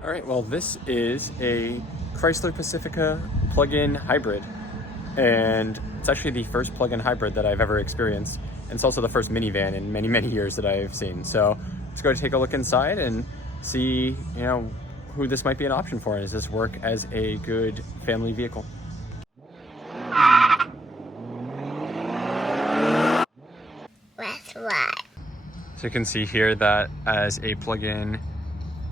All right, well, this is a Chrysler Pacifica plug-in hybrid, and it's actually the first plug-in hybrid that I've ever experienced, and it's also the first minivan in many, many years that I've seen. So let's go take a look inside and see, who this might be an option for. Does this work as a good family vehicle? That's right. So you can see here that as a plug-in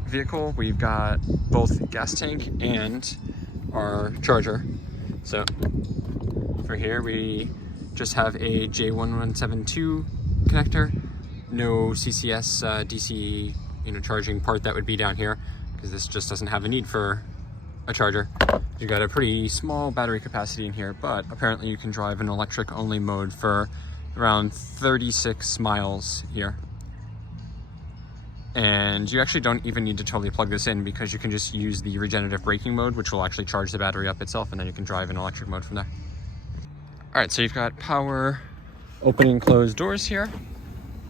vehicle, we've got both gas tank and our charger. So for here, we just have a J1172 connector, no CCS DC charging part that would be down here, because this just doesn't have a need for a charger. You got a pretty small battery capacity in here, but apparently you can drive an electric only mode for around 36 miles here. And you actually don't even need to totally plug this in, because you can just use the regenerative braking mode, which will actually charge the battery up itself, and then you can drive in electric mode from there. All right, so you've got power open and close doors here,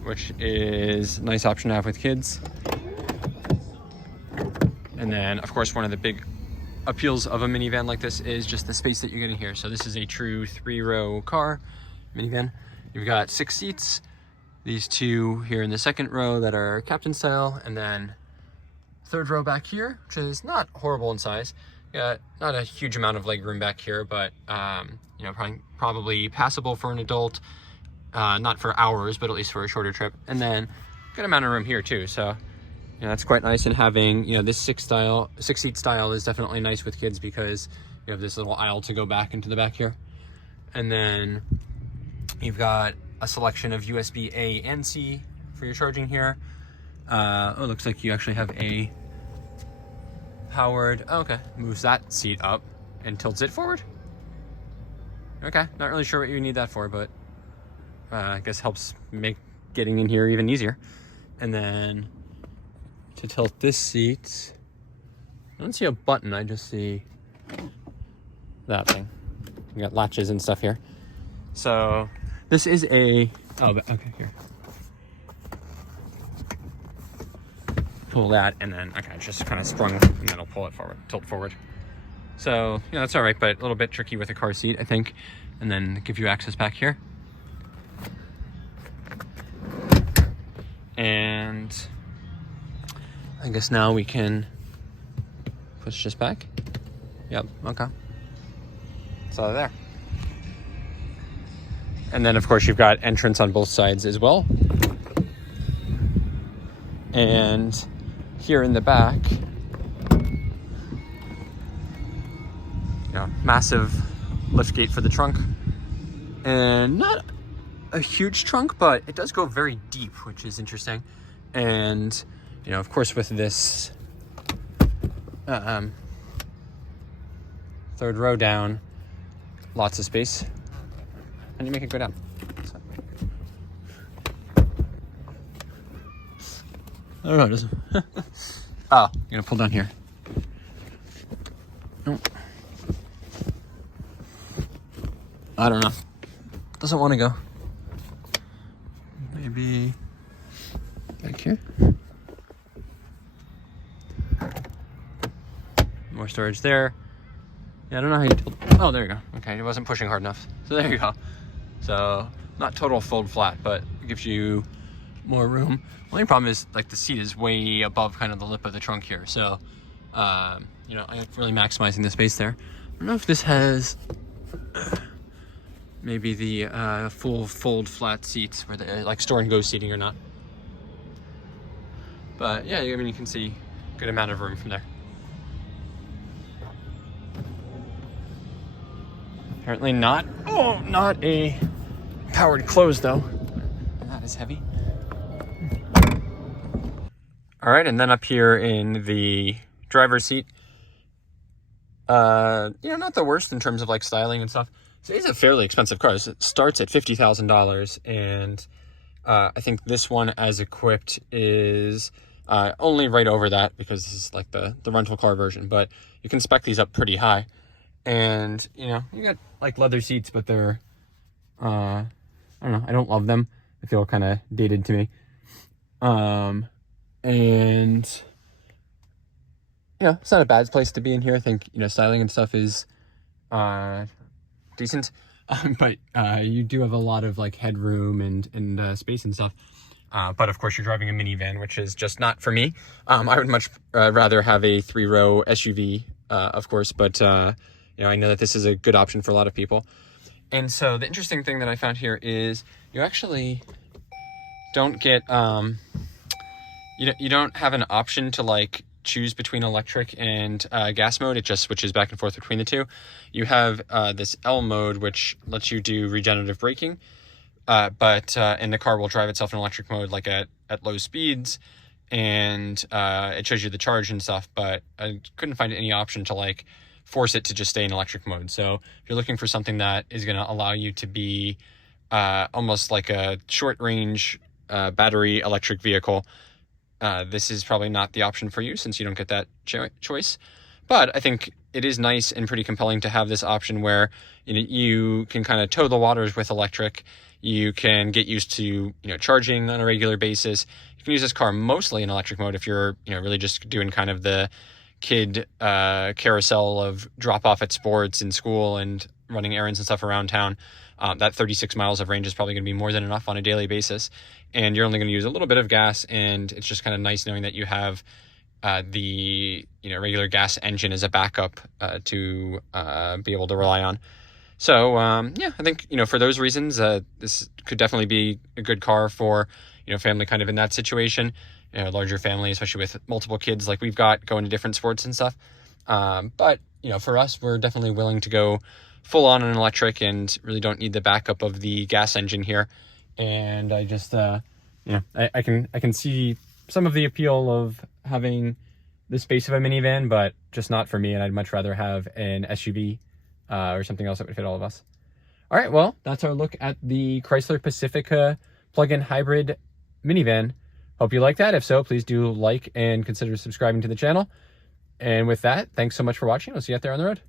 which is a nice option to have with kids. And then, of course, one of the big appeals of a minivan like this is just the space that you get in here. So this is a true 3-row car minivan. You've got 6 seats. These 2 here in the second row that are captain style, and then 3rd row back here, which is not horrible in size. Got not a huge amount of leg room back here, but probably passable for an adult. Not for hours, but at least for a shorter trip. And then good amount of room here too. So that's quite nice. And having this 6-seat style is definitely nice with kids, because you have this little aisle to go back into the back here. And then you've got a selection of USB A and C for your charging here. It looks like you actually have a powered, moves that seat up and tilts it forward. Okay, not really sure what you need that for, but I guess helps make getting in here even easier. And then to tilt this seat, I don't see a button, I just see that thing. You got latches and stuff here. So this is a, okay, here. Pull that, and then, just kind of sprung, and then it'll pull it forward, tilt forward. So, that's all right, but a little bit tricky with a car seat, I think. And then give you access back here. And I guess now we can push this back. Yep, okay. So there. And then, of course, you've got entrance on both sides as well. And here in the back, massive lift gate for the trunk. And not a huge trunk, but it does go very deep, which is interesting. And, of course, with this 3rd row down, lots of space. And you make it go down. So. I don't know, doesn't. Oh, you're gonna pull down here. Nope. I don't know. Doesn't want to go. Maybe back here. More storage there. Yeah, I don't know how you tilt. Oh, there you go. Okay, it wasn't pushing hard enough. So there you go. So not total fold flat, but it gives you more room. Only problem is the seat is way above kind of the lip of the trunk here. So, I'm really maximizing the space there. I don't know if this has maybe the full fold flat seats where the store and go seating or not. But yeah, you can see a good amount of room from there. Apparently not a powered close though. Not as heavy. All right, and then up here in the driver's seat, not the worst in terms of styling and stuff. So it's a fairly expensive car. It starts at $50,000, and I think this one as equipped is only right over that, because this is the rental car version, but you can spec these up pretty high. And, you got leather seats, but they're, I don't know, I don't love them. They feel kind of dated to me. And it's not a bad place to be in here. I think, styling and stuff is decent. But you do have a lot of like headroom and space and stuff. But of course you're driving a minivan, which is just not for me. I would much rather have a 3-row SUV, of course, but I know that this is a good option for a lot of people. And so the interesting thing that I found here is you actually don't get, you don't have an option to like choose between electric and gas mode. It just switches back and forth between the two. You have this L mode, which lets you do regenerative braking, and the car will drive itself in electric mode like at low speeds, and it shows you the charge and stuff, but I couldn't find any option to like force it to just stay in electric mode. So if you're looking for something that is going to allow you to be almost like a short range battery electric vehicle, this is probably not the option for you, since you don't get that choice. But I think it is nice and pretty compelling to have this option where you can kind of toe the waters with electric. You can get used to charging on a regular basis. You can use this car mostly in electric mode if you're really just doing kind of the kid carousel of drop off at sports and school and running errands and stuff around town. That 36 miles of range is probably going to be more than enough on a daily basis, and you're only going to use a little bit of gas, and it's just kind of nice knowing that you have the regular gas engine as a backup to be able to rely on. So I think for those reasons, this could definitely be a good car for family kind of in that situation, a larger family, especially with multiple kids like we've got going to different sports and stuff. But for us, we're definitely willing to go full on an electric and really don't need the backup of the gas engine here. And I just I can see some of the appeal of having the space of a minivan, but just not for me, and I'd much rather have an SUV or something else that would fit all of us. All right, well, that's our look at the Chrysler Pacifica plug-in hybrid minivan. Hope you like that. If so, please do like and consider subscribing to the channel. And with that, thanks so much for watching. I'll see you out there on the road.